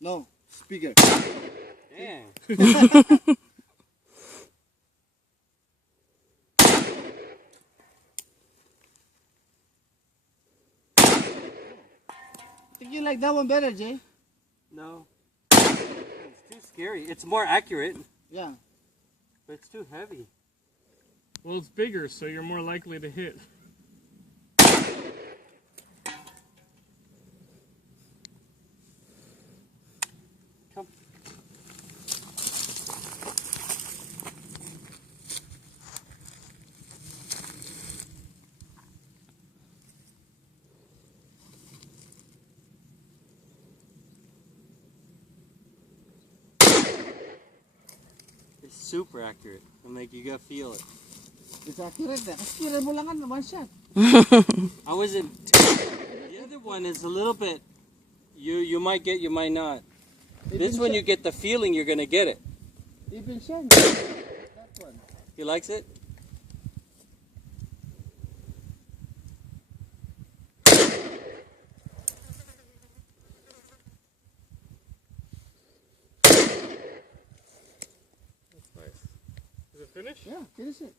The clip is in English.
No, speaker. Damn. I think you like that one better, Jay. No. It's too scary. It's more accurate, Yeah. but it's too heavy. Well, it's bigger, so you're more likely to hit. Come. It's super accurate. I'm like, you gotta feel it. It's accurate. Accurate mo lang one shot. I wasn't. The other one is a little bit. You might get, you might not. This one you get the feeling you're gonna get it. Even Shen. That one. He likes it. That's nice. Is it finished? Yeah, finish it.